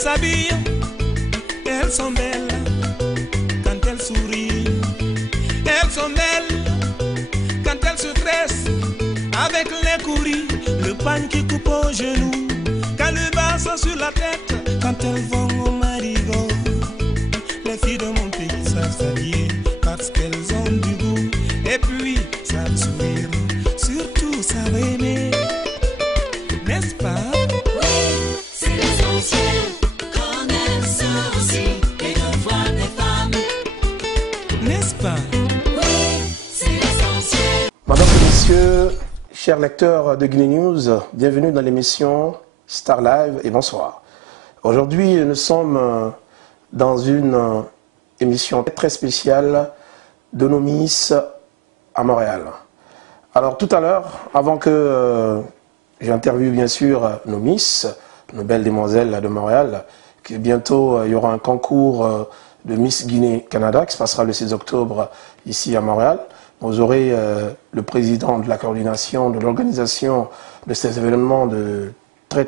s'habillent, elles sont belles quand elles sourient. Elles sont belles quand elles se tressent avec les couris, le pagne qui coupe aux genoux, quand le bassin sur la tête, quand elles vont au marigot. Les filles de mon pays savent s'habiller parce qu'elles ont du goût, et puis savent sourire, surtout savent aimer, n'est-ce pas? C'est l'essentiel qu'on aime ça aussi, et de voir des femmes, n'est-ce pas? oui, c'est l'essentiel. Mesdames et messieurs, chers lecteurs de Guinée News, bienvenue dans l'émission Star Live et bonsoir. Aujourd'hui, nous sommes dans une émission très spéciale de nos Miss à Montréal. Alors tout à l'heure, avant que j'interviewe bien sûr nos Miss, nos belles demoiselles de Montréal, que bientôt il y aura un concours de Miss Guinée-Canada qui se passera le 6 octobre ici à Montréal. Vous aurez le président de la coordination, de l'organisation de ces événements de très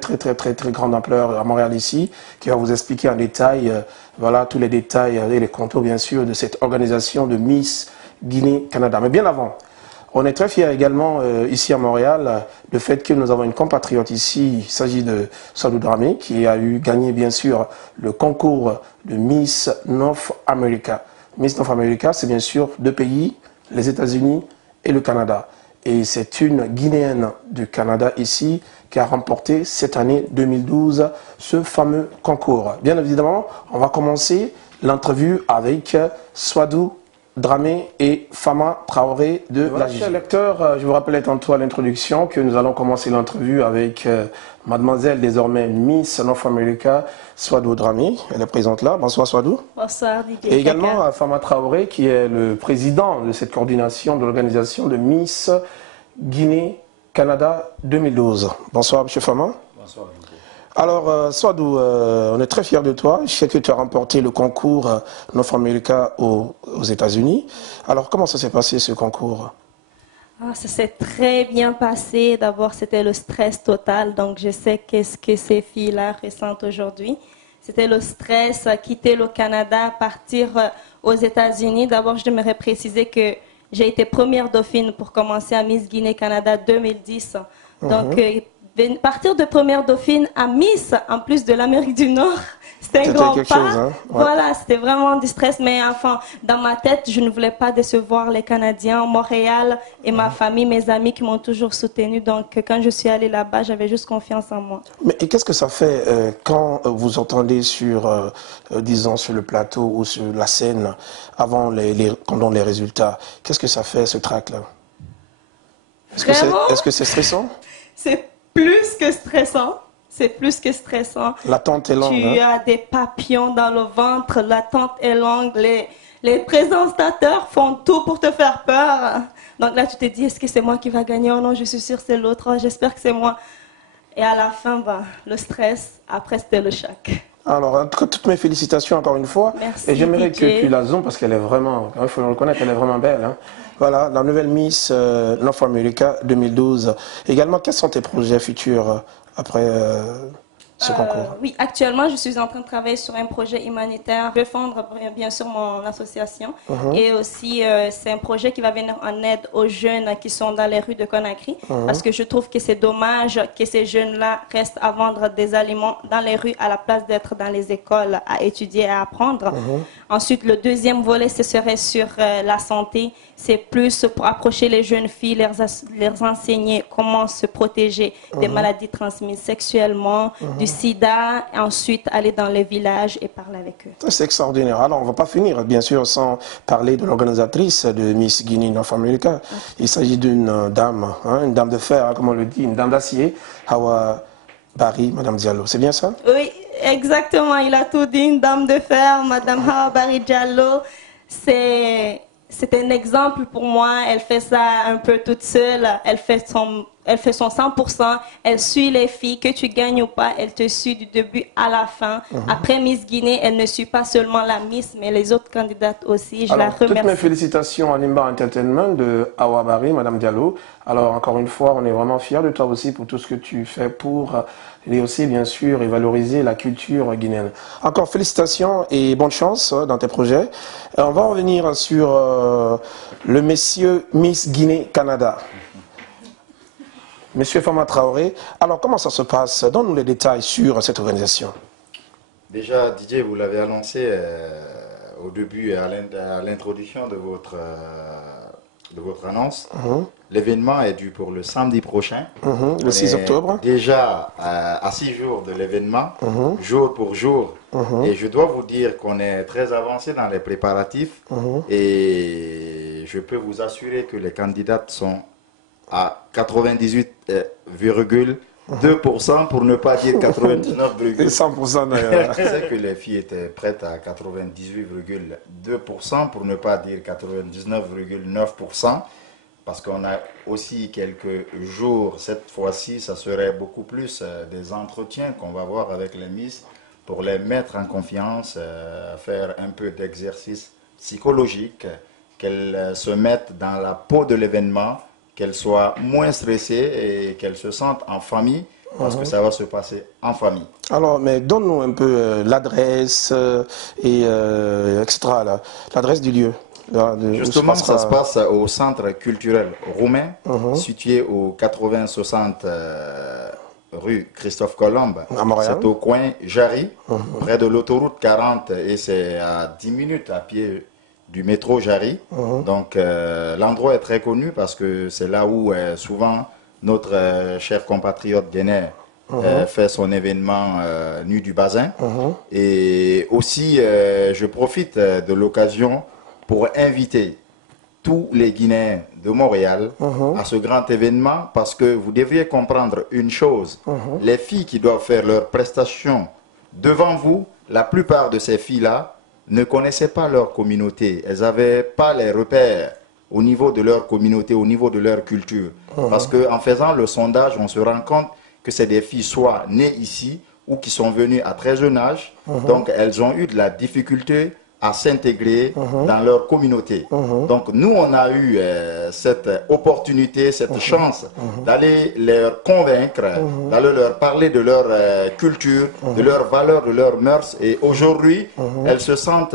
grande ampleur à Montréal ici, qui va vous expliquer en détail, voilà, tous les détails et les contours bien sûr de cette organisation de Miss Guinée-Canada. Mais bien avant, on est très fiers également ici à Montréal du fait que nous avons une compatriote ici, il s'agit de Swadou Dramé, qui a gagné bien sûr le concours de Miss North America. Miss North America, c'est bien sûr deux pays, les États-Unis et le Canada. Et c'est une Guinéenne du Canada ici qui a remporté cette année 2012 ce fameux concours. Bien évidemment, on va commencer l'entrevue avec Swadou Dramé et Fama Traoré de la Chers lecteurs, je vous rappelais tantôt à l'introduction que nous allons commencer l'entrevue avec mademoiselle désormais Miss North America, Swadou Dramé. Elle est présente là. Bonsoir Swadou. Bonsoir DJ. Et également Fama Traoré qui est le président de cette coordination de l'organisation de Miss Guinée-Canada 2012. Bonsoir Monsieur Fama. Bonsoir. Alors, Swadou, on est très fiers de toi. Je sais que tu as remporté le concours North America aux États-Unis. Alors, comment ça s'est passé ce concours? Ça s'est très bien passé. D'abord, c'était le stress total. Donc, je sais qu'est-ce que ces filles-là ressentent aujourd'hui. C'était le stress, quitter le Canada, partir aux États-Unis. D'abord, je devrais préciser que j'ai été première dauphine pour commencer à Miss Guinée-Canada 2010. Donc, partir de première dauphine à Miss, en plus de l'Amérique du Nord, c'était un grand pas. Chose, hein? Ouais. Voilà, c'était vraiment du stress. Mais enfin, dans ma tête, je ne voulais pas décevoir les Canadiens, Montréal et ma famille, mes amis qui m'ont toujours soutenue. Donc, quand je suis allée là-bas, j'avais juste confiance en moi. Mais qu'est-ce que ça fait quand vous entendez sur, disons, sur le plateau ou sur la scène, avant pendant les résultats, qu'est-ce que ça fait, ce trac-là? Est-ce que c'est stressant? C'est plus que stressant. C'est plus que stressant. L'attente est longue. Tu as des papillons dans le ventre, l'attente est longue. Les présentateurs font tout pour te faire peur. Donc là, tu te dis, est-ce que c'est moi qui va gagner? Oh non, je suis sûre que c'est l'autre. Oh, j'espère que c'est moi. Et à la fin, le stress, après, c'était le choc. Alors, en tout cas, toutes mes félicitations encore une fois. Merci, et j'aimerais DJ. que tu la zoomes parce qu'elle est vraiment, il faut le reconnaître, elle est vraiment belle. Hein. Voilà, la nouvelle Miss North America 2012. Également, quels sont tes projets futurs après ce concours? Oui, actuellement, je suis en train de travailler sur un projet humanitaire. Je vais fondre bien sûr mon association. Et aussi, c'est un projet qui va venir en aide aux jeunes qui sont dans les rues de Conakry. Parce que je trouve que c'est dommage que ces jeunes-là restent à vendre des aliments dans les rues à la place d'être dans les écoles à étudier et à apprendre. Ensuite, le deuxième volet, ce serait sur la santé. C'est plus pour approcher les jeunes filles, leur enseigner comment se protéger des maladies transmises sexuellement, du sida, et ensuite aller dans les villages et parler avec eux. C'est extraordinaire. Alors, on ne va pas finir, bien sûr, sans parler de l'organisatrice de Miss Guinée North America. Il s'agit d'une dame, hein, une dame de fer, hein, comme on le dit, une dame d'acier, Hawa Barry, Madame Diallo. C'est bien ça? Oui, exactement. Il a tout dit, une dame de fer, Madame Hawa Barry Diallo. C'est un exemple pour moi. Elle fait ça un peu toute seule. Elle fait elle fait son 100%, elle suit les filles, que tu gagnes ou pas, elle te suit du début à la fin. Après Miss Guinée, elle ne suit pas seulement la Miss, mais les autres candidates aussi. Je la Alors, toutes mes remercie. félicitations à Nimba Entertainment de Awa Bari, Madame Diallo. Alors, encore une fois, on est vraiment fiers de toi aussi pour tout ce que tu fais pour et aussi, bien sûr, et valoriser la culture guinéenne. Encore félicitations et bonne chance dans tes projets. On va revenir sur le monsieur Miss Guinée Canada. Monsieur Fama Traoré, alors comment ça se passe? Donne-nous les détails sur cette organisation. Déjà, Didier, vous l'avez annoncé au début, à l'introduction de votre annonce. L'événement est dû pour le samedi prochain. Le 6 octobre. Déjà à 6 jours de l'événement, jour pour jour. Et je dois vous dire qu'on est très avancé dans les préparatifs. Et je peux vous assurer que les candidates sont à 98,2% pour ne pas dire 99,1%. 100% d'ailleurs. Je sais que les filles étaient prêtes à 98,2% pour ne pas dire 99,9%. Parce qu'on a aussi quelques jours, cette fois-ci, ça serait beaucoup plus des entretiens qu'on va avoir avec les Miss pour les mettre en confiance, faire un peu d'exercice psychologique, qu'elles se mettent dans la peau de l'événement, qu'elles soient moins stressées et qu'elles se sentent en famille, parce que ça va se passer en famille. Alors, mais donne-nous un peu l'adresse et etc. L'adresse du lieu. Justement, ça se passe au centre culturel roumain, situé au 80-60 rue Christophe Colomb. À Montréal. C'est au coin Jarry, près de l'autoroute 40, et c'est à 10 minutes à pied du métro Jarry. Donc l'endroit est très connu parce que c'est là où souvent notre cher compatriote guinéen fait son événement Nuit du Bazin. Et aussi, je profite de l'occasion pour inviter tous les Guinéens de Montréal à ce grand événement, parce que vous devriez comprendre une chose. Les filles qui doivent faire leurs prestations devant vous, la plupart de ces filles-là ne connaissaient pas leur communauté. Elles n'avaient pas les repères au niveau de leur communauté, au niveau de leur culture. Parce qu'en faisant le sondage, on se rend compte que c'est des filles soit nées ici ou qui sont venues à très jeune âge. Donc elles ont eu de la difficulté à s'intégrer dans leur communauté. Donc nous, on a eu cette opportunité, cette chance d'aller leur convaincre, d'aller leur parler de leur culture, de leurs valeurs, de leurs mœurs. Et aujourd'hui, elles se sentent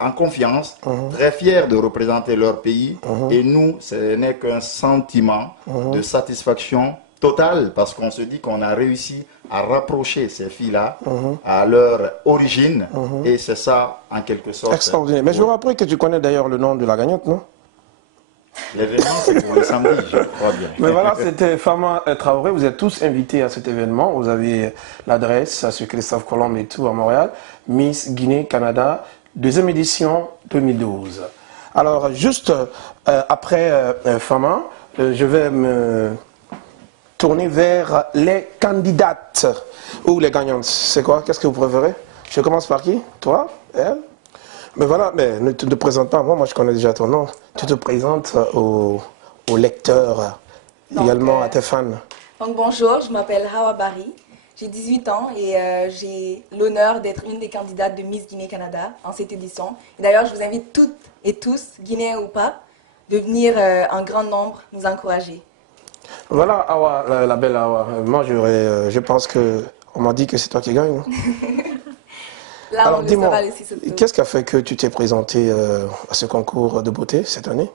en confiance, très fières de représenter leur pays. Et nous, ce n'est qu'un sentiment de satisfaction totale, parce qu'on se dit qu'on a réussi à rapprocher ces filles-là à leur origine, et c'est ça en quelque sorte. Extraordinaire. Mais je vous rappelle que tu connais d'ailleurs le nom de la gagnante, non? L'événement, c'est pour le samedi, je crois bien. Mais voilà, c'était Fama Traoré. Vous êtes tous invités à cet événement. Vous avez l'adresse sur Christophe Colomb et tout à Montréal. Miss Guinée Canada, deuxième édition 2012. Alors, juste après Fama, je vais me tourner vers les candidates ou les gagnantes. C'est quoi? Qu'est-ce que vous préférez? Je commence par qui? Toi? Elle? Mais voilà, mais ne te présente pas. Moi, je connais déjà ton nom. Tu te présentes aux lecteurs, également à tes fans. Donc bonjour, je m'appelle Awa Bari, j'ai 18 ans et j'ai l'honneur d'être une des candidates de Miss Guinée Canada en cette édition. Et d'ailleurs, je vous invite toutes et tous, Guinéens ou pas, de venir en grand nombre nous encourager. Voilà, Awa, la belle Awa. Moi, je pense qu'on m'a dit que c'est toi qui gagne. Là, alors, on le dis-moi, saura le 6 octobre. qu'est-ce qui a fait que tu t'es présenté à ce concours de beauté cette année?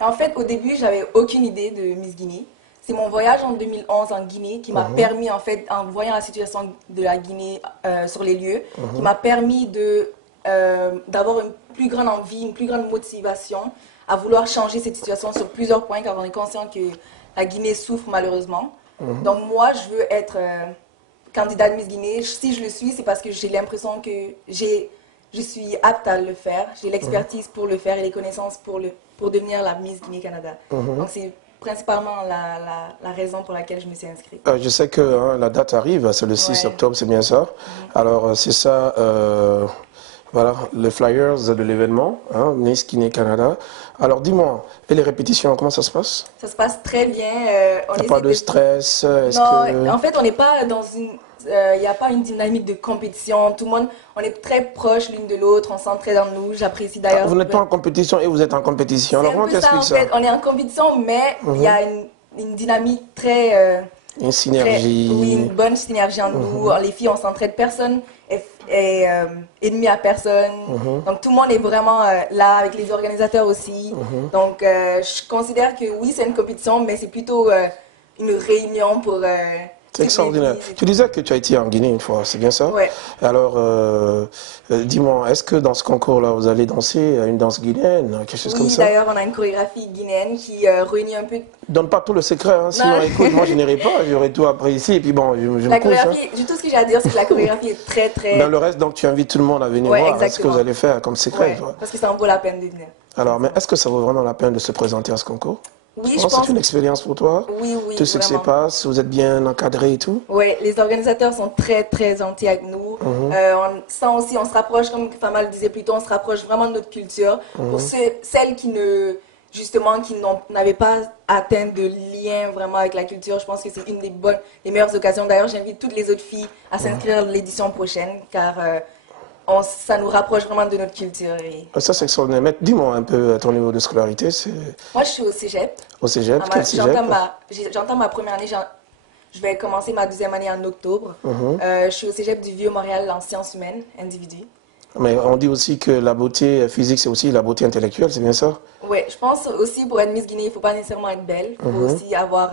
En fait, au début, j'avais aucune idée de Miss Guinée. C'est mon voyage en 2011 en Guinée qui m'a permis, en fait, en voyant la situation de la Guinée sur les lieux, qui m'a permis d'avoir une plus grande envie, une plus grande motivation à vouloir changer cette situation sur plusieurs points, car on est conscient que la Guinée souffre malheureusement. Donc moi, je veux être candidate Miss Guinée. Si je le suis, c'est parce que j'ai l'impression que je suis apte à le faire. J'ai l'expertise pour le faire et les connaissances pour devenir la Miss Guinée Canada. Donc c'est principalement la raison pour laquelle je me suis inscrite. Je sais que la date arrive, c'est le 6 octobre, c'est bien ça. Alors c'est ça, Voilà, les flyers de l'événement, hein, Miss Guinée Canada. Alors dis-moi, et les répétitions, comment ça se passe? Ça se passe très bien. T'as pas de stress? Est-ce Non, que... en fait, on n'est pas dans une... Il n'y a pas une dynamique de compétition. Tout le monde, on est très proches l'une de l'autre, on s'entraide en nous. J'apprécie d'ailleurs. Vous n'êtes pas en compétition et vous êtes en compétition. Alors comment tu expliques ça? En fait, on est en compétition, mais il y a une dynamique très... Une synergie. Oui, une bonne synergie entre nous. Les filles, on s'entraide, personne est ennemi à personne. Donc tout le monde est vraiment là, avec les organisateurs aussi. Donc je considère que oui, c'est une compétition, mais c'est plutôt une réunion pour... C'est extraordinaire. Tu disais que tu as été en Guinée une fois, c'est bien ça? Oui. Alors, dis-moi, est-ce que dans ce concours-là, vous allez danser une danse guinéenne, quelque chose comme ça? Oui, d'ailleurs, on a une chorégraphie guinéenne qui réunit un peu... Donne pas tout le secret, hein, sinon écoute, moi je n'irai pas, j'aurai tout appris ici, et puis bon, je me La couche. chorégraphie, tout ce que j'ai à dire, c'est que la chorégraphie est très, très... Dans le reste, donc, tu invites tout le monde à venir voir ce que vous allez faire comme secret. Ouais, parce que ça en vaut la peine de venir. Alors, mais est-ce que ça vaut vraiment la peine de se présenter à ce concours? Oui, je pense que c'est une expérience pour toi. Oui, oui, tout ce qui se passe, vous êtes bien encadré et tout. Oui, les organisateurs sont très, très gentils avec nous. On sent aussi, on se rapproche, comme Fama le disait plus tôt, on se rapproche vraiment de notre culture. Pour celles qui n'avaient pas atteint de lien vraiment avec la culture, je pense que c'est une des meilleures occasions. D'ailleurs, j'invite toutes les autres filles à s'inscrire à l'édition prochaine, car ça nous rapproche vraiment de notre culture. Ça, c'est extraordinaire. Mais dis-moi un peu à ton niveau de scolarité. Moi, je suis au cégep. Au cégep? Quel cégep? J'entends ma première année, je vais commencer ma deuxième année en octobre. Je suis au cégep du Vieux-Montréal en sciences humaines, individu. Mais on dit aussi que la beauté physique, c'est aussi la beauté intellectuelle, c'est bien ça? Oui, je pense aussi pour être Miss Guinée, il ne faut pas nécessairement être belle, il faut aussi avoir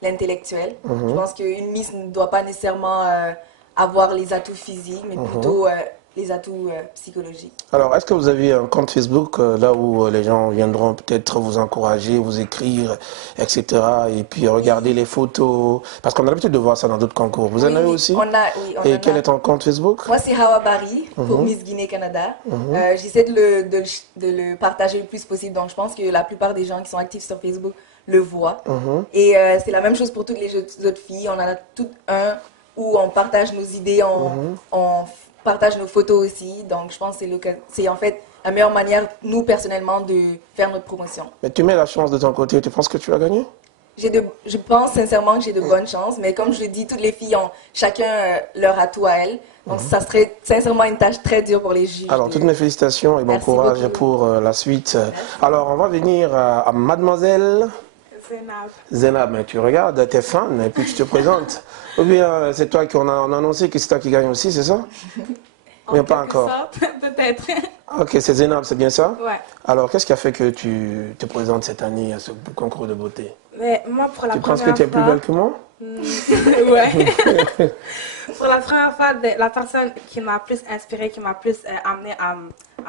l'intellectuel. Je pense qu'une Miss ne doit pas nécessairement avoir les atouts physiques, mais plutôt les atouts psychologiques. Alors, est-ce que vous avez un compte Facebook là où les gens viendront peut-être vous encourager, vous écrire, etc. Et puis regarder les photos? Parce qu'on a l'habitude de voir ça dans d'autres concours. Vous en avez aussi? Et quel est ton compte Facebook? Moi, c'est Hawa Barry pour Miss Guinée Canada. J'essaie de le partager le plus possible. Donc, je pense que la plupart des gens qui sont actifs sur Facebook le voient. Et c'est la même chose pour toutes les autres filles. On en a toutes un où on partage nos idées, on partage nos photos aussi. Donc, je pense que c'est en fait la meilleure manière, nous, personnellement, de faire notre promotion. Mais tu mets la chance de ton côté. Tu penses que tu vas gagner? Je pense sincèrement que j'ai de bonnes chances. Mais comme je le dis, toutes les filles ont chacun leur atout à elles. Donc, ça serait sincèrement une tâche très dure pour les juges. Alors, toutes mes félicitations et bon courage pour la suite. Merci. Alors, on va venir à Mademoiselle... Zénab, mais tu regardes, t'es fan et puis tu te présentes. Ou bien c'est toi qui on a annoncé que c'est toi qui gagne aussi, c'est ça? Mais pas encore. Peut-être. Ok, c'est Zénab, c'est bien ça? Ouais. Alors, qu'est-ce qui a fait que tu te présentes cette année à ce concours de beauté? Mais moi, pour la première fois... Tu penses que tu es plus belle que moi? Ouais. Pour la première fois, la personne qui m'a plus inspirée, qui m'a plus amenée à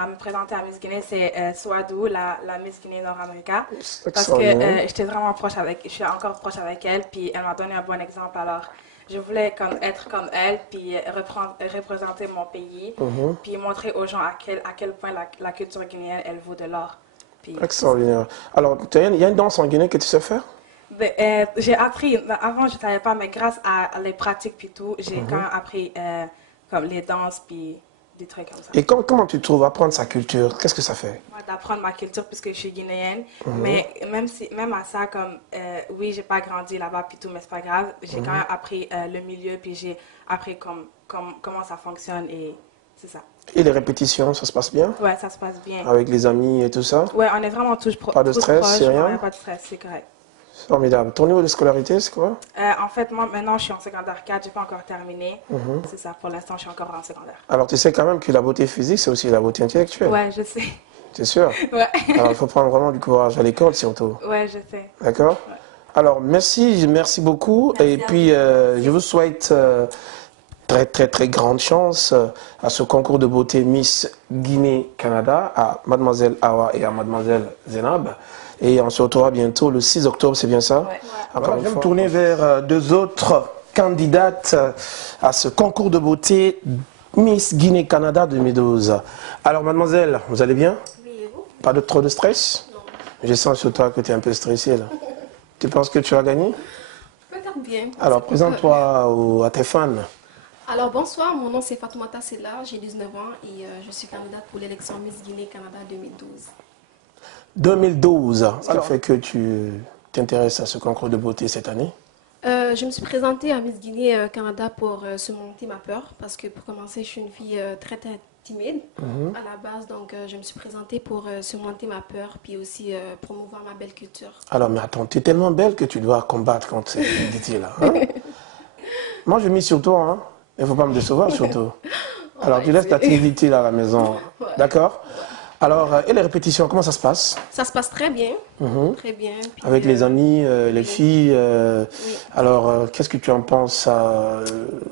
me présenter à Miss Guinée, c'est Swadou, la Miss Guinée Nord-América. Parce que j'étais vraiment proche je suis encore proche avec elle, puis elle m'a donné un bon exemple. Alors, je voulais être comme elle, puis représenter mon pays, puis montrer aux gens à quel point la culture guinéenne, elle vaut de l'or. Extraordinaire. Alors, il y a une danse en Guinée que tu sais faire? J'ai appris, avant je ne savais pas, mais grâce à les pratiques puis tout, j'ai quand même appris comme les danses puis des trucs comme ça. Et comment tu trouves apprendre sa culture? Qu'est-ce que ça fait? Moi, d'apprendre ma culture puisque je suis guinéenne, mais même à ça, comme oui, j'ai pas grandi là-bas puis tout, mais c'est pas grave, j'ai quand même appris le milieu puis j'ai appris comment ça fonctionne et c'est ça. Et les répétitions, ça se passe bien? Ouais, ça se passe bien. Avec les amis et tout ça? Ouais, on est vraiment tous proches. Pas de stress, c'est rien? Pas de stress, c'est correct. Formidable. Ton niveau de scolarité, c'est quoi? En fait, moi, maintenant, je suis en secondaire 4. Je n'ai pas encore terminé. C'est ça. Pour l'instant, je suis encore en secondaire. Alors, tu sais quand même que la beauté physique, c'est aussi la beauté intellectuelle. Ouais, je sais. C'est sûr? Ouais. Alors, il faut prendre vraiment du courage à l'école, surtout. Ouais, je sais. D'accord? Ouais. Alors, merci beaucoup. Merci et puis, je vous souhaite très, très, très grande chance à ce concours de beauté Miss Guinée Canada, à Mademoiselle Hawa et à Mademoiselle Zénab. Et on se retrouvera bientôt le 6 octobre, c'est bien ça? Ouais. Alors, je vais me tourner vers deux autres candidates à ce concours de beauté Miss Guinée Canada 2012. Alors, mademoiselle, vous allez bien? Oui, et vous? Pas trop de stress? Non. Je sens sur toi que tu es un peu stressée là. Tu penses que tu vas gagner? Peut-être bien. Alors, présente-toi à tes fans. Alors bonsoir, mon nom c'est Fatoumata Sella, j'ai 19 ans et je suis candidate pour l'élection Miss Guinée Canada 2012. 2012, ce qui fait que tu t'intéresses à ce concours de beauté cette année? Je me suis présentée à Miss Guinée Canada pour surmonter ma peur parce que pour commencer, je suis une fille très timide à la base, donc je me suis présentée pour surmonter ma peur puis aussi promouvoir ma belle culture. Alors, mais attends, tu es tellement belle que tu dois combattre contre ces timidité-là. Hein? Moi, je mise sur toi, hein. Il ne faut pas me décevoir surtout. Alors, tu laisses ta timidité là à la maison, d'accord? Alors, et les répétitions, comment ça se passe? Ça se passe très bien, très bien. Puis, avec les amis, les filles. Oui. Alors, qu'est-ce que tu en penses à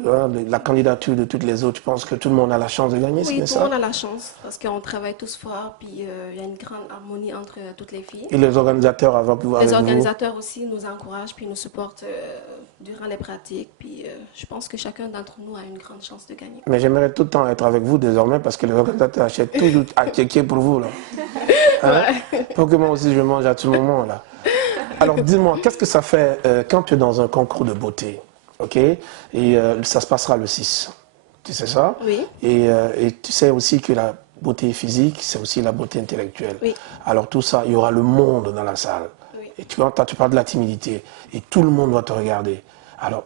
la candidature de toutes les autres? Tu penses que tout le monde a la chance de gagner, c'est Oui, bien tout ça? le monde a la chance parce qu'on travaille tous fort, puis il y a une grande harmonie entre toutes les filles. Et les organisateurs avec vous? Les organisateurs aussi nous encouragent puis nous supportent durant les pratiques. Puis je pense que chacun d'entre nous a une grande chance de gagner. Mais j'aimerais tout le temps être avec vous désormais parce que les organisateurs achètent tout à kéké pour vous, là. Hein? Pour que moi aussi je mange à tout moment, là. Alors dis-moi, qu'est-ce que ça fait quand tu es dans un concours de beauté, ok? Et ça se passera le 6, tu sais ça? Oui. Et tu sais aussi que la beauté physique, c'est aussi la beauté intellectuelle. Oui. Alors tout ça, il y aura le monde dans la salle. Oui. Et tu parles de la timidité, et tout le monde va te regarder. Alors,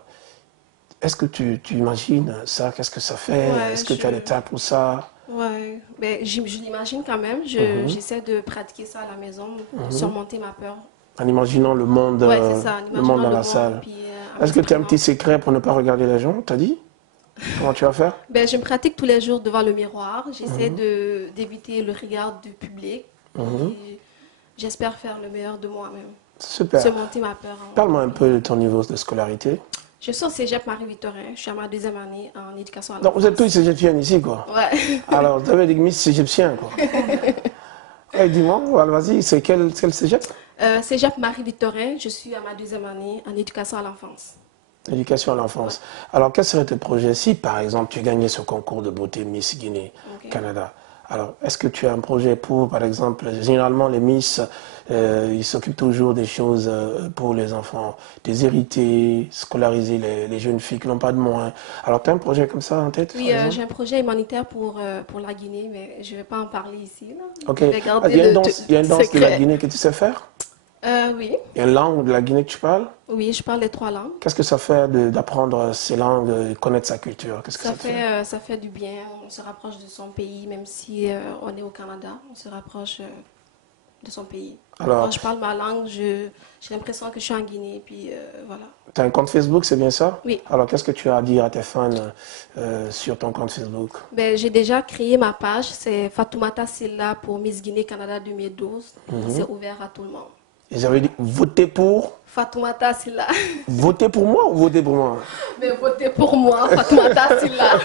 est-ce que tu imagines ça? Qu'est-ce que ça fait? Ouais, Est-ce que tu as des tas pour ça? Ouais, ben, je l'imagine quand même. J'essaie de pratiquer ça à la maison, surmonter ma peur. En imaginant le monde, Ouais, c'est ça, en le imaginant monde dans le la monde, salle. puis, Est-ce que tu as un petit secret pour ne pas regarder les gens? T'as dit? Comment tu vas faire? Ben, je me pratique tous les jours devant le miroir. J'essaie d'éviter le regard du public. Et j'espère faire le meilleur de moi-même. Super. Surmonter ma peur. Parle-moi un peu de ton niveau de scolarité. Je suis au cégep Marie-Victorin. Je suis à ma 2e année en éducation à Donc vous êtes l'enfance. tous cégeptiennes ici, quoi. Ouais. Alors, vous avez des Miss cégeptiens, quoi. Et dis-moi, voilà, vas-y, c'est quel cégep? Cégep Marie-Victorin. Je suis à ma 2e année en éducation à l'enfance. Éducation à l'enfance. Alors, quels seraient tes projets si, par exemple, tu gagnais ce concours de beauté Miss Guinée, Canada? Alors, est-ce que tu as un projet pour, par exemple, généralement les Miss, ils s'occupent toujours des choses pour les enfants, des hérités, scolariser les jeunes filles qui n'ont pas de moyens. Alors, tu as un projet comme ça en tête? Oui, j'ai un projet humanitaire pour la Guinée, mais je ne vais pas en parler ici. Là. Ok. Je vais garder Il y a une le danse, il y a une danse de la secret. Guinée que tu sais faire? Oui. Il y a une langue de la Guinée que tu parles? Oui, je parle les 3 langues. Qu'est-ce que ça fait d'apprendre ces langues, de connaître sa culture? Qu'est-ce que ça te fait? Ça fait du bien. On se rapproche de son pays, même si on est au Canada. On se rapproche de son pays. Alors, quand je parle ma langue, j'ai l'impression que je suis en Guinée. Puis voilà. tu as un compte Facebook, c'est bien ça? Oui. Alors, qu'est-ce que tu as à dire à tes fans sur ton compte Facebook? Ben, j'ai déjà créé ma page. C'est Fatoumata Sella pour Miss Guinée Canada 2012. C'est ouvert à tout le monde. Ils avaient dit votez pour. Fatoumata Sella. Votez pour moi ou votez pour moi? Mais votez pour moi, Fatoumata Sella.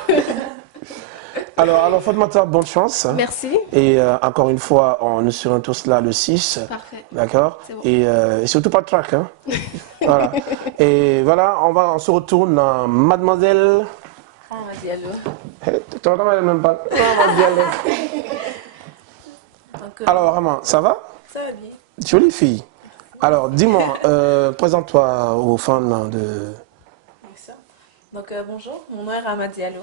Alors Fatoumata, bonne chance. Merci. Et encore une fois, nous serons tous là le 6. Parfait. D'accord? C'est bon. Et surtout pas de trac. Hein? Voilà. Et voilà, on se retourne à Mademoiselle. Ah, Diallo. Tu entends même pas? Mademoiselle. Alors, Raman, ça va? Ça va bien. Jolie fille. Alors, dis-moi, présente-toi aux fans de... Merci. Donc, bonjour, mon nom est Rama Diallo.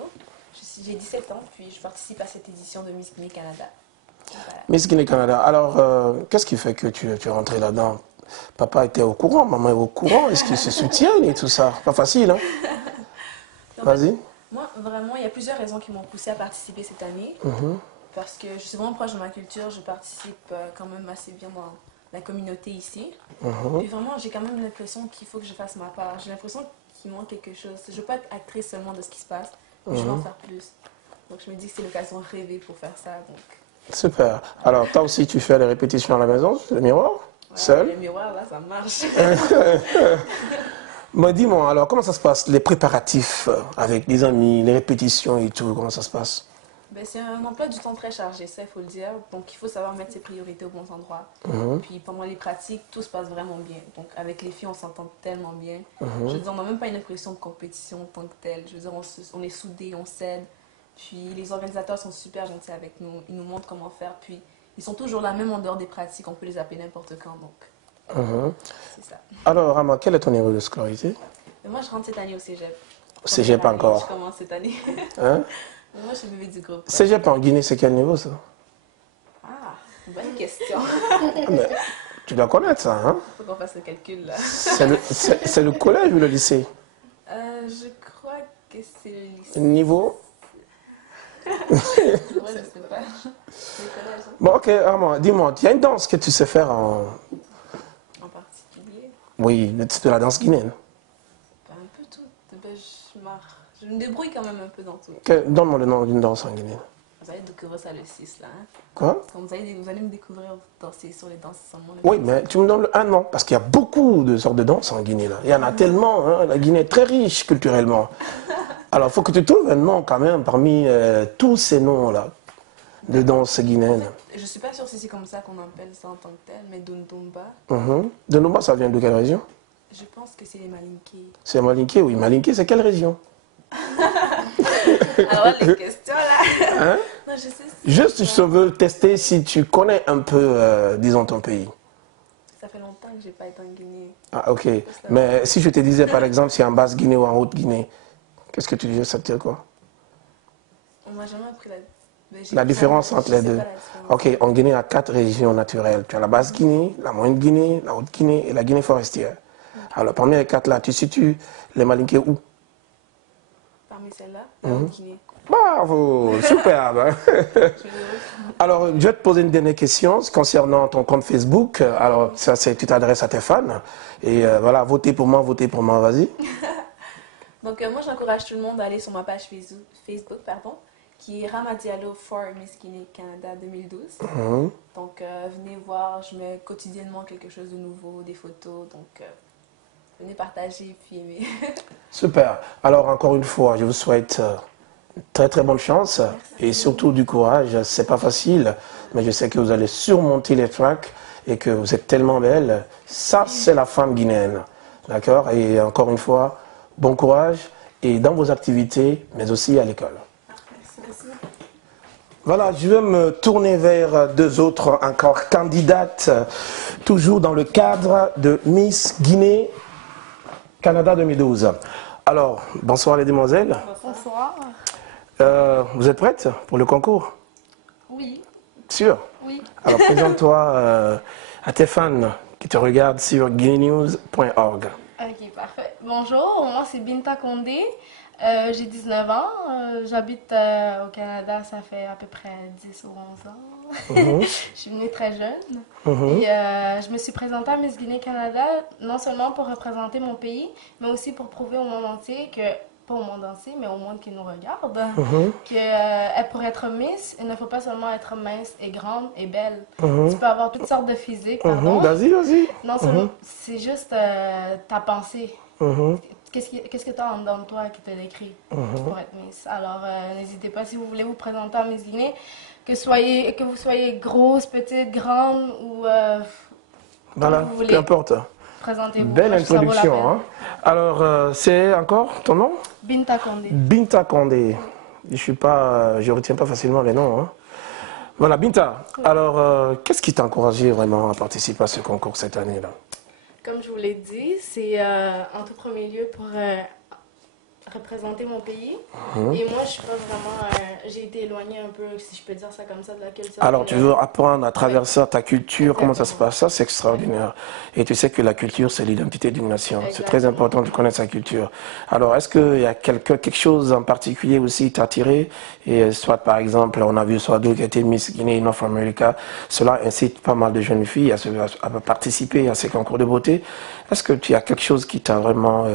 J'ai 17 ans, puis je participe à cette édition de Miss Guinée Canada. Voilà. Miss Guinée Canada. Alors, qu'est-ce qui fait que tu es rentré là-dedans? Papa était au courant, maman est au courant. Est-ce qu'ils se soutiennent et tout ça? Pas facile, hein? Vas-y. Moi, vraiment, il y a plusieurs raisons qui m'ont poussée à participer cette année. Parce que je suis vraiment proche de ma culture, je participe quand même assez bien dans la communauté ici. Et vraiment, j'ai quand même l'impression qu'il faut que je fasse ma part. J'ai l'impression qu'il manque quelque chose. Je ne veux pas être actrice seulement de ce qui se passe, mais je veux en faire plus. Donc je me dis que c'est l'occasion rêvée pour faire ça. Donc. Super. Alors, toi aussi, tu fais les répétitions à la maison, le miroir? Seul? Le miroir, là, ça marche. Moi, dis-moi, alors, comment ça se passe, les préparatifs avec les amis, les répétitions et tout, comment ça se passe? Ben, c'est un emploi du temps très chargé, ça, il faut le dire. Donc, il faut savoir mettre ses priorités aux bons endroits. Puis, pendant les pratiques, tout se passe vraiment bien. Donc, avec les filles, on s'entend tellement bien. Je veux dire, on n'a même pas une impression de compétition en tant que telle. Je veux dire, on est soudés, on s'aide. Puis, les organisateurs sont super gentils avec nous. Ils nous montrent comment faire. Puis, ils sont toujours là, même en dehors des pratiques. On peut les appeler n'importe quand. Donc, c'est ça. Alors, Rama, quel est ton niveau de scolarité? Mais moi, je rentre cette année au cégep. Cégep Première année, encore. Je commence cette année. Hein? Moi, je suis bébé du groupe. Cégep en Guinée, c'est quel niveau ça? Ah, bonne question. Mais tu dois connaître ça, hein? Faut qu'on fasse le calcul, là. C'est le collège ou le lycée? Je crois que c'est le lycée. Niveau? Ouais, je sais pas. C'est le collège, hein, Bon, ok, Armand, dis-moi, il y a une danse que tu sais faire en... en particulier. Oui, c'est de la danse guinéenne. Ben, un peu tout. Ben, je me débrouille quand même un peu dans tout. Donne-moi le nom d'une danse en Guinée. Vous allez découvrir ça le 6, là. Hein. Quoi? Quand vous allez me découvrir danser sur les danses seulement. Oui, mais tu me donnes un nom, parce qu'il y a beaucoup de sortes de danses en Guinée. Là. Il y en a tellement, hein. La Guinée est très riche culturellement. Alors, il faut que tu trouves un nom quand même parmi tous ces noms-là de danse guinéenne. En fait, je suis pas sûre si c'est comme ça qu'on appelle ça en tant que tel, mais Dondumba, De Nomba, ça vient de quelle région? je pense que c'est les Malinké. C'est Malinké, oui. Malinké, c'est quelle région? Alors là, les questions là. Hein? Non, je sais. Juste, je veux tester si tu connais un peu, disons, ton pays. Ça fait longtemps que j'ai pas été en Guinée. Ah, ok. Mais si je te disais, par exemple, si en Basse-Guinée ou en Haute-Guinée, qu'est-ce que tu disais? Ça te dit quoi? On m'a jamais appris La différence entre les deux. Ok, en Guinée, il y a 4 régions naturelles. Tu as la Basse-Guinée, la Moyenne-Guinée, la Haute-Guinée et la Guinée forestière. Alors, parmi les 4 là, tu situes les Malinké où? Parmi celles-là, la Haute-Guinée. Bravo, superbe. Alors, je vais te poser une dernière question concernant ton compte Facebook. Alors, ça, c'est tu t'adresses à tes fans. Et voilà, votez pour moi, vas-y. Donc, moi, j'encourage tout le monde à aller sur ma page Facebook, qui est Ramadialo for Miss Guinée Canada 2012. Donc, venez voir, je mets quotidiennement quelque chose de nouveau, des photos. Donc, venez partager puis aimer. Super. Alors, encore une fois, je vous souhaite très très bonne chance. Merci. Et surtout du courage. C'est pas facile, mais je sais que vous allez surmonter les tracks et que vous êtes tellement belle. Ça, c'est la femme guinéenne. D'accord? Et encore une fois, bon courage et dans vos activités, mais aussi à l'école. Voilà, je vais me tourner vers 2 autres encore candidates, toujours dans le cadre de Miss Guinée Canada 2012. Alors, bonsoir les demoiselles. Bonsoir. Vous êtes prêtes pour le concours? Oui. Sûr? Oui. Alors, présente-toi à tes fans qui te regardent sur guineanews.org. Ok, parfait. Bonjour, moi c'est Binta Condé. J'ai 19 ans. J'habite au Canada, ça fait à peu près 10 ou 11 ans. Je suis venue très jeune. Et je me suis présentée à Miss Guinée Canada, non seulement pour représenter mon pays, mais aussi pour prouver au monde entier que, pas au monde entier, mais au monde qui nous regarde, que pour être Miss, il ne faut pas seulement être mince et grande et belle. Tu peux avoir toutes sortes de physiques, pardon. Vas-y. Non seulement, c'est juste ta pensée. Qu'est-ce que tu as en dedans de toi qui te décrit pour être Miss? Alors, n'hésitez pas, si vous voulez vous présenter à Miss Guinée, que vous soyez grosse, petite, grande ou voilà, vous voulez. Peu importe. Présentez-vous. Belle introduction. Hein? Alors, c'est encore ton nom? Binta Condé. Binta Condé. Je retiens pas facilement les noms. Hein? Voilà, Binta. Alors, qu'est-ce qui t'a encouragé vraiment à participer à ce concours cette année-là? Comme je vous l'ai dit, c'est en tout premier lieu pour représenter mon pays. Et moi, je suis pas vraiment... j'ai été éloignée un peu, si je peux dire ça comme ça, de la culture. Alors, tu veux apprendre à travers ça ta culture, comment ça se passe? Ça, c'est extraordinaire. Et tu sais que la culture, c'est l'identité d'une nation. C'est très important de connaître sa culture. Alors, est-ce qu'il y a quelque chose en particulier aussi qui t'a attiré? Et soit, par exemple, on a vu Soado qui a été Miss Guinée North America. Cela incite pas mal de jeunes filles à participer à ces concours de beauté. Est-ce que tu as quelque chose qui t'a vraiment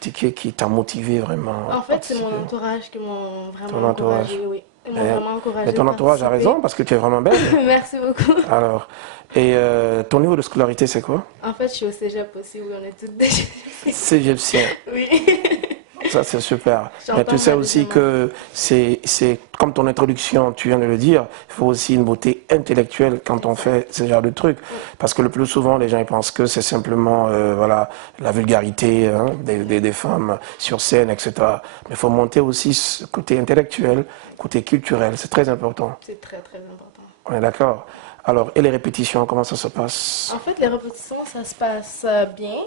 tiqué, qui t'a motivé vraiment? En fait, c'est mon entourage qui m'ont vraiment encouragé, oui. Ils m'ont vraiment encouragé. Mais ton entourage a raison parce que tu es vraiment belle. Merci beaucoup. Alors, et ton niveau de scolarité, c'est quoi? En fait, je suis au cégep aussi, oui, on est toutes déjà. Cégeptien. Oui. Ça, c'est super. Mais tu sais aussi que c'est comme ton introduction, tu viens de le dire, il faut aussi une beauté intellectuelle quand on fait ce genre de trucs. Parce que le plus souvent, les gens ils pensent que c'est simplement voilà, la vulgarité hein, des femmes sur scène, etc. Mais il faut monter aussi ce côté intellectuel, côté culturel. C'est très important. C'est très, très important. On est d'accord. Alors, et les répétitions, comment ça se passe? En fait, les répétitions, ça se passe bien.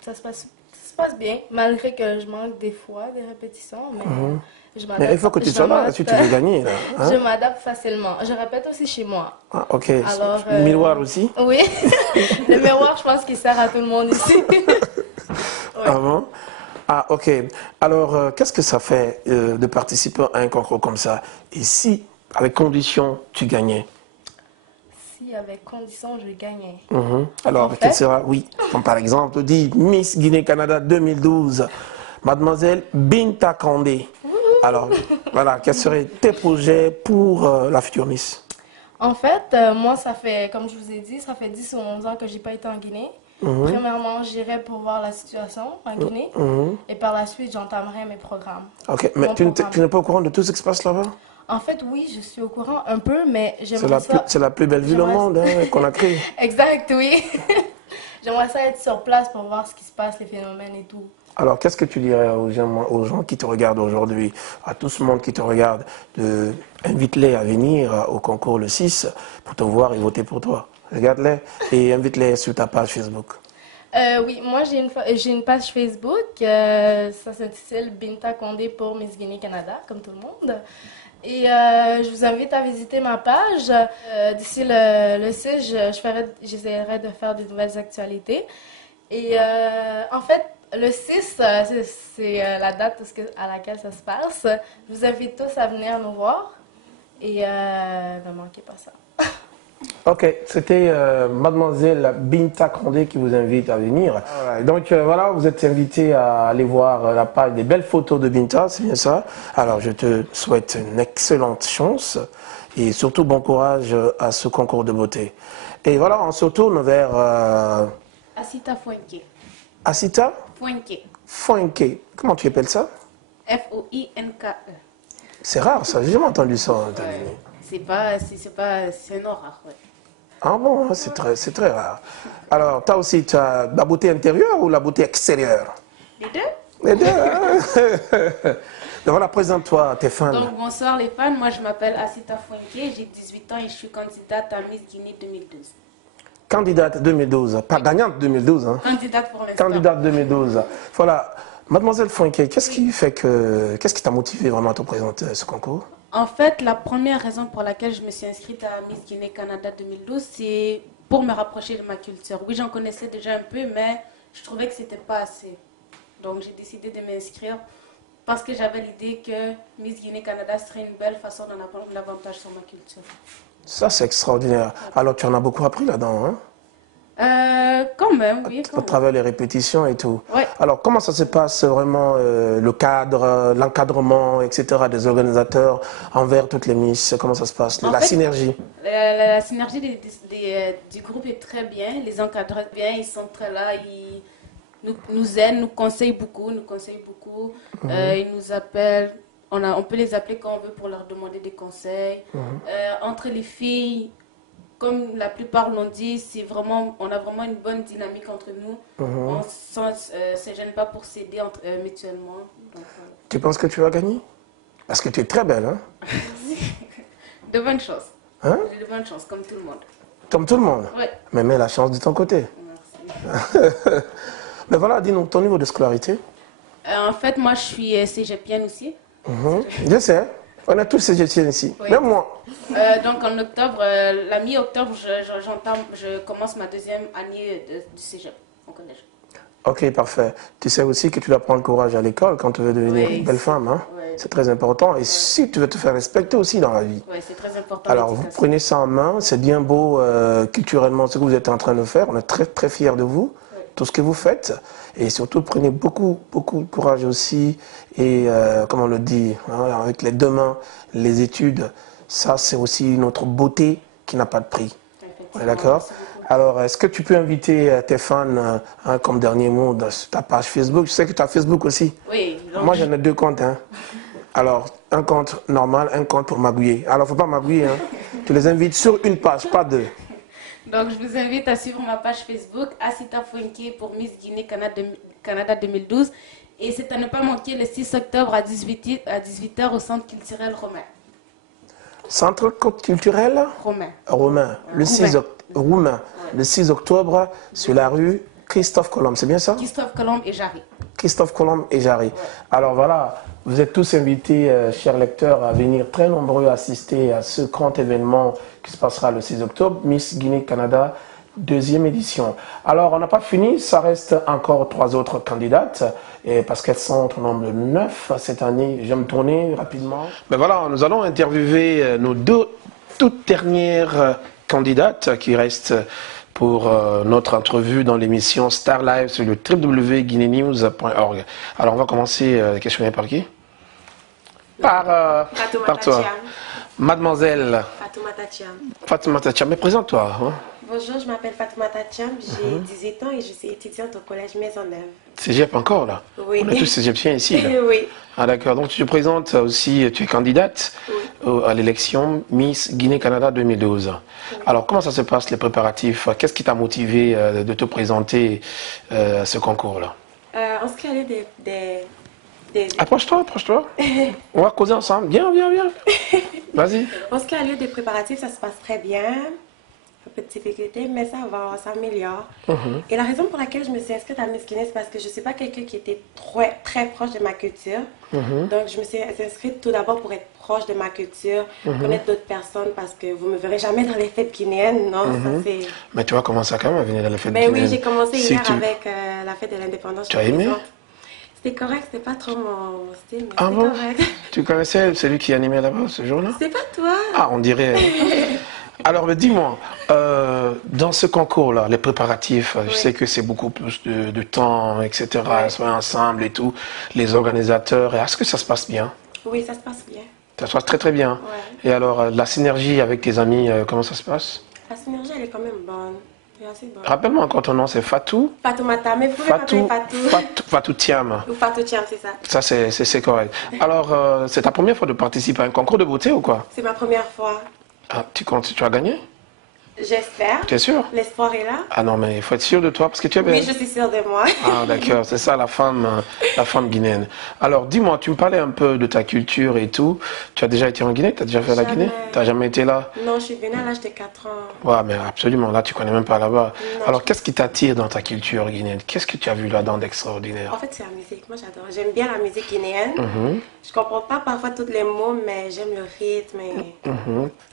Ça se passe Ça se passe bien, malgré que je manque des fois des répétitions, mais je m'adapte. Mais il faut que tu sois là si tu veux gagner. Là, hein? Je m'adapte facilement. Je répète aussi chez moi. Ah, ok. Alors, Le miroir aussi? Oui. Le miroir, je pense qu'il sert à tout le monde ici. Ah bon? Ah, ok. Alors, qu'est-ce que ça fait de participer à un concours comme ça? Et si, avec condition, tu gagnais? Si, avec condition, je gagnais. Alors, En quel fait? sera, oui, comme par exemple, on dit Miss Guinée-Canada 2012, Mademoiselle Binta Kandé. Alors, voilà, quels seraient tes projets pour la future Miss? En fait, moi, ça fait, comme je vous ai dit, ça fait 10 ou 11 ans que je n'ai pas été en Guinée. Premièrement, j'irai pour voir la situation en Guinée. Et par la suite, j'entamerai mes programmes. Ok, mais Mon tu programme. n'es pas au courant de tout ce qui se passe là-bas? En fait, oui, je suis au courant un peu, mais j'aimerais C'est la plus belle ville au j'aimerais- monde hein, qu'on a créée. Exact, oui. J'aimerais ça être sur place pour voir ce qui se passe, les phénomènes et tout. Alors, qu'est-ce que tu dirais aux gens qui te regardent aujourd'hui, à tout ce monde qui te regarde, invite-les à venir au concours le 6 pour te voir et voter pour toi. Regarde-les et invite-les sur ta page Facebook. Oui, moi j'ai une page Facebook, ça s'intitule Binta Kandé pour Miss Guinée Canada, comme tout le monde. Et je vous invite à visiter ma page. D'ici le 6, j'essaierai de faire des nouvelles actualités. Et en fait, le 6, c'est la date à laquelle ça se passe. Je vous invite tous à venir nous voir et ne manquez pas ça. Ok, c'était Mademoiselle Binta Kandé qui vous invite à venir. Donc voilà, vous êtes invité à aller voir la page des belles photos de Binta, c'est bien ça. Alors je te souhaite une excellente chance et surtout bon courage à ce concours de beauté. Et voilà, on se retourne vers Asita Foinke. Asita Foinke. Foinke. Comment tu appelles ça? F-O-I-N-K-E. C'est rare ça, j'ai jamais entendu ça aux États-Unis. C'est un nom rare, ouais. Ah bon, hein, c'est très rare. Alors, toi aussi, tu as la beauté intérieure ou la beauté extérieure? Les deux? Les deux, hein? Donc voilà, présente-toi à tes fans. Donc bonsoir les fans, moi je m'appelle Asita Foinke, j'ai 18 ans et je suis candidate à Miss Guinée 2012. Candidate 2012, pas gagnante 2012. Hein? Candidate pour l'instant. Candidate 2012. Voilà. Mademoiselle Foinke, qu'est-ce qui t'a motivé vraiment à te présenter à ce concours? En fait, la première raison pour laquelle je me suis inscrite à Miss Guinée Canada 2012, c'est pour me rapprocher de ma culture. Oui, j'en connaissais déjà un peu, mais je trouvais que c'était pas assez. Donc j'ai décidé de m'inscrire parce que j'avais l'idée que Miss Guinée Canada serait une belle façon d'en apprendre davantage sur ma culture. Ça, c'est extraordinaire. Alors, tu en as beaucoup appris là-dedans, hein? Quand même, oui. À travers les répétitions et tout. Ouais. Alors, comment ça se passe vraiment, le cadre, l'encadrement, etc., des organisateurs envers toutes les Miss? Comment ça se passe? La synergie? La synergie du groupe est très bien. Les encadreurs bien, ils sont très là. Ils nous aident, nous conseillent beaucoup. Ils nous appellent. On peut les appeler quand on veut pour leur demander des conseils. Entre les filles, comme la plupart l'ont dit, on a vraiment une bonne dynamique entre nous. On ne se gêne pas pour s'aider mutuellement. Donc, tu penses que tu vas gagner? Parce que tu es très belle, hein? de bonnes choses. Hein? J'ai de bonnes chances, comme tout le monde. Comme tout le monde? Oui. Mais mets la chance de ton côté. Merci. Mais voilà, dis-nous, ton niveau de scolarité? En fait, moi, je suis cégepienne aussi. Je sais. On a tous ces cégepiennes ici. Oui. Même moi. Donc en octobre, la mi-octobre, je commence ma deuxième année du cégep au collège. Ok, parfait. Tu sais aussi que tu dois prendre courage à l'école quand tu veux devenir une belle femme. Hein? Oui. C'est très important. Et si tu veux te faire respecter aussi dans la vie. Oui, c'est très important. Alors, vous prenez ça en main. C'est bien beau culturellement ce que vous êtes en train de faire. On est très, très fiers de vous. Oui. Tout ce que vous faites. Et surtout, prenez beaucoup, beaucoup de courage aussi. Et, comme on le dit, hein, avec les deux mains, les études, ça, c'est aussi notre beauté qui n'a pas de prix. On est d'accord? Alors, est-ce que tu peux inviter tes fans, comme dernier mot, sur ta page Facebook? Je sais que tu as Facebook aussi. Oui. Donc... Moi, j'en ai deux comptes. Hein. Alors, un compte normal, un compte pour magouiller. Alors, il ne faut pas magouiller. Hein. Tu les invites sur une page, pas deux. Donc, je vous invite à suivre ma page Facebook, Asita Foinke pour Miss Guinée Canada 2012. Et c'est à ne pas manquer le 6 octobre à 18h au Centre culturel romain. Centre culturel romain. Romain. Le 6 octobre, sur la rue Christophe Colombe, c'est bien ça? Christophe Colombe et Jarry. Christophe Colombe et Jarry. Alors voilà, vous êtes tous invités, chers lecteurs, à venir très nombreux assister à ce grand événement qui se passera le 6 octobre, Miss Guinée-Canada, 2e édition. Alors on n'a pas fini, ça reste encore 3 autres candidates, et parce qu'elles sont au nombre de 9 cette année. Je vais me tourner rapidement. Mais voilà, nous allons interviewer nos 2 toutes dernières candidates qui restent pour notre entrevue dans l'émission Star Live sur le www.guineanews.org. Alors on va commencer questionner par qui? Par toi. Mademoiselle Fatoumata Thiam. Fatoumata Thiam, mais présente-toi. Hein? Bonjour, je m'appelle Fatoumata Thiam, j'ai 18 ans et je suis étudiante au collège Maisonneuve. Cégep encore là? Oui. On est tous cégepiens ici là. Oui. Ah d'accord, donc tu te présentes aussi, tu es candidate à l'élection Miss Guinée-Canada 2012. Oui. Alors comment ça se passe les préparatifs? Qu'est-ce qui t'a motivé de te présenter à ce concours-là? En ce qui est des... Approche-toi, approche-toi. On va causer ensemble. Viens. Vas-y. En ce qui est des préparatifs, ça se passe très bien. Un peu de difficulté, mais ça va, ça s'améliore. Et la raison pour laquelle je me suis inscrite à Miss Guinée, c'est parce que je ne suis pas quelqu'un qui était très proche de ma culture. Donc, je me suis inscrite tout d'abord pour être proche de ma culture, connaître d'autres personnes, parce que vous ne me verrez jamais dans les fêtes guinéennes. Non, ça c'est... Mais tu vas commencer quand même à venir dans les fêtes guinéennes. Oui, j'ai commencé hier avec la fête de l'indépendance. Tu as aimé? C'était correct, c'était pas trop mon style, mais c'était correct. Tu connaissais celui qui animait là-bas ce jour-là? C'est pas toi. Ah, on dirait... Alors, dis-moi, dans ce concours-là, les préparatifs, je sais que c'est beaucoup plus de temps, etc., soit ensemble et tout, les organisateurs, est-ce que ça se passe bien? Oui, ça se passe bien. Ça se passe très très bien. Ouais. Et alors, la synergie avec tes amis, comment ça se passe? La synergie, elle est quand même bonne. Rappelle-moi encore ton nom, c'est Fatou? Fatoumata, mais vous pouvez m'appeler Fatou. Fatou Thiam. Ou Fatou Thiam, c'est ça. Ça, c'est correct. Alors, c'est ta première fois de participer à un concours de beauté ou quoi? C'est ma première fois. Ah, tu as gagné? J'espère. Tu es sûr? L'espoir est là. Ah non, mais il faut être sûr de toi parce que tu es belle. Oui, je suis sûre de moi. Ah d'accord, c'est ça la femme guinéenne. Alors dis-moi, tu me parlais un peu de ta culture et tout. Tu as déjà été en Guinée? Tu as déjà fait la Guinée? Tu n'as jamais été là? Non, je suis venue à l'âge de 4 ans. Ouais, mais absolument, là tu connais même pas là-bas. Alors qu'est-ce qui t'attire dans ta culture guinéenne? Qu'est-ce que tu as vu là-dedans d'extraordinaire? En fait, c'est la musique. Moi, j'adore. J'aime bien la musique guinéenne. Je comprends pas parfois tous les mots, mais j'aime le rythme.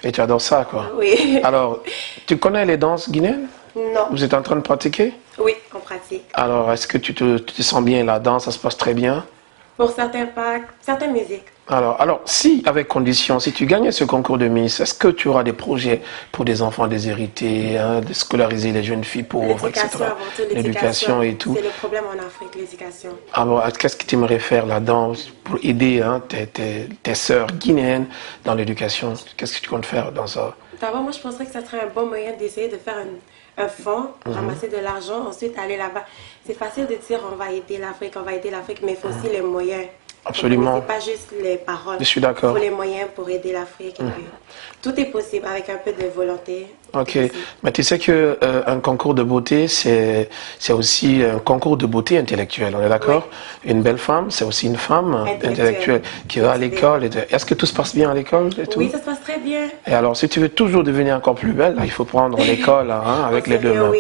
Et tu adores ça, quoi? Oui. Alors, tu connais les danses guinéennes? Non. Vous êtes en train de pratiquer? Oui, on pratique. Alors, est-ce que tu te sens bien là-dedans? Ça se passe très bien? Pour certains pas, certaines musiques. Alors, si, avec condition, si tu gagnes ce concours de Miss, est-ce que tu auras des projets pour des enfants déshérités, de scolariser les jeunes filles pauvres, etc. L'éducation et tout. C'est le problème en Afrique, l'éducation. Alors, qu'est-ce que tu aimerais faire là-dedans pour aider tes sœurs guinéennes dans l'éducation? Qu'est-ce que tu comptes faire dans ça? D'abord, moi, je penserais que ça serait un bon moyen d'essayer de faire un fonds, ramasser de l'argent, ensuite aller là-bas. C'est facile de dire on va aider l'Afrique, mais il faut aussi les moyens. Absolument. C'est pas juste les paroles. Je suis d'accord. Il faut les moyens pour aider l'Afrique. Tout est possible avec un peu de volonté. Ok, mais tu sais que un concours de beauté, c'est aussi un concours de beauté intellectuelle, on est d'accord? Oui. Une belle femme, c'est aussi une femme intellectuelle qui va à l'école. Est-ce que tout se passe bien à l'école et tout? Oui, ça se passe très bien. Et alors, si tu veux toujours devenir encore plus belle, là, il faut prendre l'école avec les deux mains,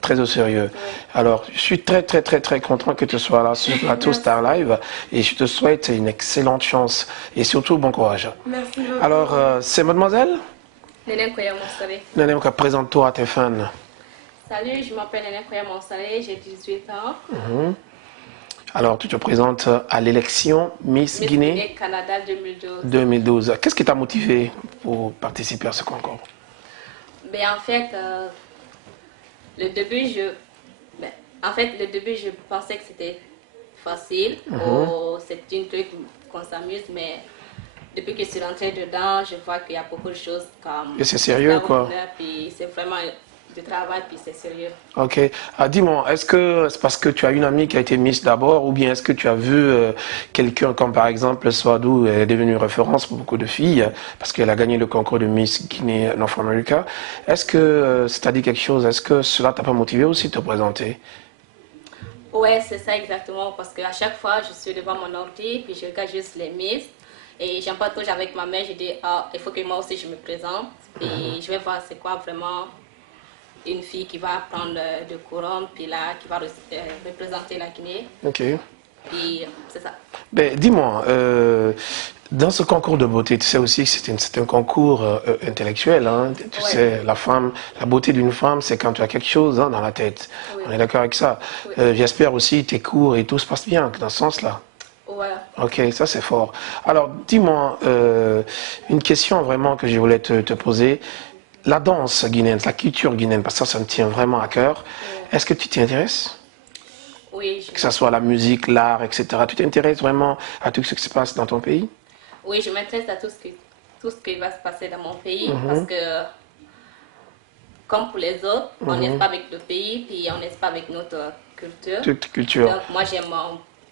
très au sérieux. Oui. Alors, je suis très content que tu sois là sur le plateau Star Live et je te souhaite une excellente chance et surtout bon courage. Merci beaucoup. Alors, c'est mademoiselle? Néné Koya Monsalé. Néné, présente-toi à tes fans. Salut, je m'appelle Néné Koya Monsalé, j'ai 18 ans. Alors, tu te présentes à l'élection Miss Guinée Canada 2012. 2012. Qu'est-ce qui t'a motivé pour participer à ce concours? Ben, en fait, le début, je pensais que c'était facile. C'est une truc qu'on s'amuse, mais depuis que je suis rentrée dedans, je vois qu'il y a beaucoup de choses comme... Et c'est sérieux, quoi. Puis c'est vraiment du travail, puis c'est sérieux. Ok. Dis-moi, est-ce que c'est parce que tu as une amie qui a été Miss d'abord, ou bien est-ce que tu as vu quelqu'un comme par exemple Swadou est devenue référence pour beaucoup de filles, parce qu'elle a gagné le concours de Miss Guinée North America. Est-ce que ça t'a dit quelque chose? Est-ce que cela t'a pas motivé aussi de te présenter? Ouais, c'est ça exactement, parce qu'à chaque fois, je suis devant mon ordi, puis je regarde juste les Miss. Et j'en partage avec ma mère, j'ai dit, il faut que moi aussi je me présente. Et je vais voir c'est quoi vraiment une fille qui va prendre de couronne, puis là, qui va représenter la Guinée. Ok. Puis c'est ça. Ben, dis-moi, dans ce concours de beauté, tu sais aussi que c'est un concours intellectuel. Hein? Tu sais, la beauté d'une femme, c'est quand tu as quelque chose dans la tête. Oui. On est d'accord avec ça. Oui. J'espère aussi tes cours et tout se passe bien dans ce sens-là. Ouais. Ok, ça c'est fort. Alors, dis-moi, une question vraiment que je voulais te poser. La danse guinéenne, la culture guinéenne, parce que ça me tient vraiment à cœur. Ouais. Est-ce que tu t'y intéresses? Oui. Que ce soit la musique, l'art, etc. Tu t'intéresses vraiment à tout ce qui se passe dans ton pays? Oui, je m'intéresse à tout ce qui va se passer dans mon pays parce que, comme pour les autres, on n'est pas avec le pays, puis on n'est pas avec notre culture. Donc, moi, j'aime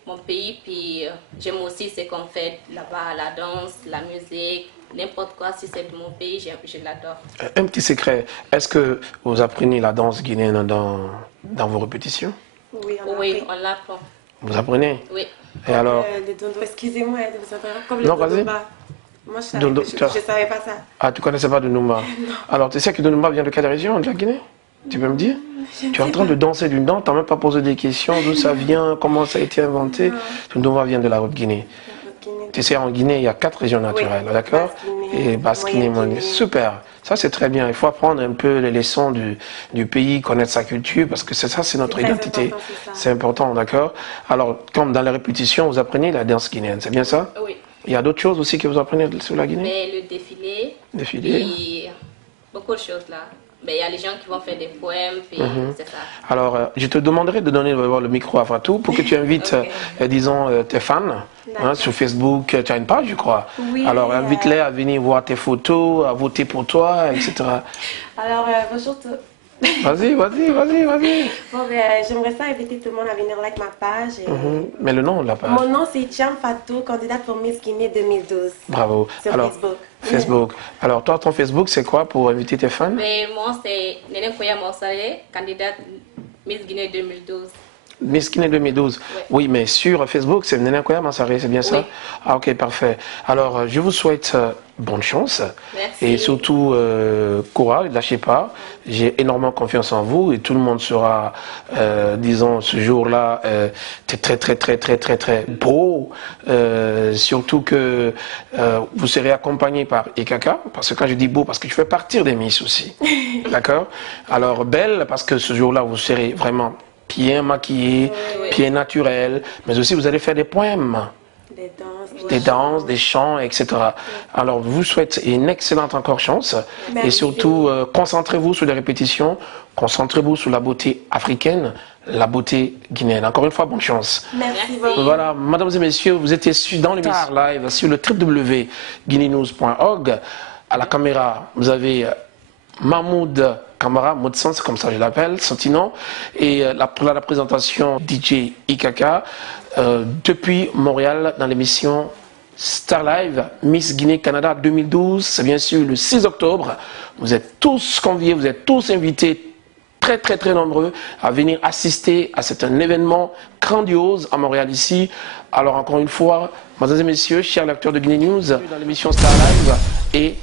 mon pays, puis j'aime aussi ce qu'on fait là-bas, la danse, la musique, n'importe quoi. Si c'est de mon pays, je l'adore. Un petit secret, est-ce que vous apprenez la danse guinéenne dans vos répétitions? Oui, on l'apprend. Vous apprenez? Oui. Et alors? Le dondo, excusez-moi de vous interrompre. Comme le non, vas-y. Moi, je ne savais pas ça. Ah, tu ne connaissais pas de Numba? Alors, tu sais que de Numba vient de quelle région de la Guinée? Tu peux me dire? Tu es en train de danser d'une danse, tu n'as même pas posé des questions, d'où ça vient, comment ça a été inventé. Le Numba vient de la Haute-Guinée. Tu sais, en Guinée, il y a 4 régions naturelles, d'accord? Et Basse-Guinée, Moyen-Guinée. Super. Ça, c'est très bien. Il faut apprendre un peu les leçons du pays, connaître sa culture, parce que ça, c'est notre identité. C'est important, d'accord? Alors, comme dans les répétitions, vous apprenez la danse guinéenne, c'est bien ça? Oui. Il y a d'autres choses aussi que vous apprenez sur la Guinée? Mais le défilé. Et beaucoup de choses là. Mais il y a les gens qui vont faire des poèmes, puis c'est ça. Alors, je te demanderai de donner le micro à Fatou pour que tu invites, disons, tes fans sur Facebook. Tu as une page, je crois. Oui. Alors, invite-les à venir voir tes photos, à voter pour toi, etc. Alors, bonjour. Vas-y. Bon, j'aimerais ça inviter tout le monde à venir like ma page. Mais le nom de la page? Mon nom, c'est Thiam Fatou, candidate pour Miss Guinée 2012. Bravo. Sur alors, Facebook. Alors, toi, ton Facebook, c'est quoi pour inviter tes fans? Mais moi, c'est Néné Koya Morsale, candidate Miss Guinée 2012. Miss Guinée 2012. Oui, mais sur Facebook, c'est Néné Koya Morsale, c'est bien ça? Oui. Ah, ok, parfait. Alors, je vous souhaite bonne chance. Merci. Et surtout, courage, lâchez pas. J'ai énormément confiance en vous et tout le monde sera, disons, ce jour-là, très beau. Surtout que vous serez accompagné par Ikaka, parce que quand je dis beau, parce que je fais partir des Miss aussi. D'accord? Alors, belle, parce que ce jour-là, vous serez vraiment bien maquillé, bien naturel, mais aussi vous allez faire des poèmes. Des danses, des chants, etc. Alors, je vous souhaite une excellente encore chance. Merci. Et surtout, concentrez-vous sur les répétitions, concentrez-vous sur la beauté africaine, la beauté guinéenne. Encore une fois, bonne chance. Merci beaucoup. Voilà, mesdames et messieurs, vous étiez dans l'émission live sur le www.guinenews.org. À la caméra, vous avez Mahmoud Kamara, Moudsan, c'est comme ça que je l'appelle, Santino, et pour la présentation DJ Ikaka. Depuis Montréal dans l'émission Star Live Miss Guinée Canada 2012, c'est bien sûr le 6 octobre. Vous êtes tous conviés, vous êtes tous invités, très nombreux, à venir assister à cet événement grandiose à Montréal ici. Alors encore une fois, mesdames et messieurs, chers lecteurs de Guinée News, dans l'émission Star Live et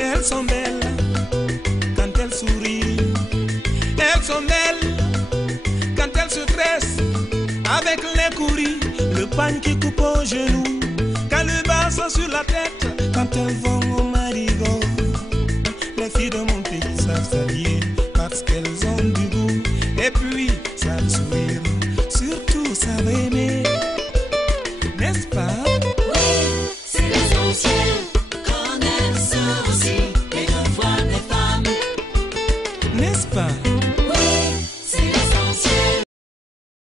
elles sont belles quand elles sourient, elles sont belles quand elles se tressent avec les couris, le pan qui coupe aux genoux, quand le bassin sur la tête, quand elles vont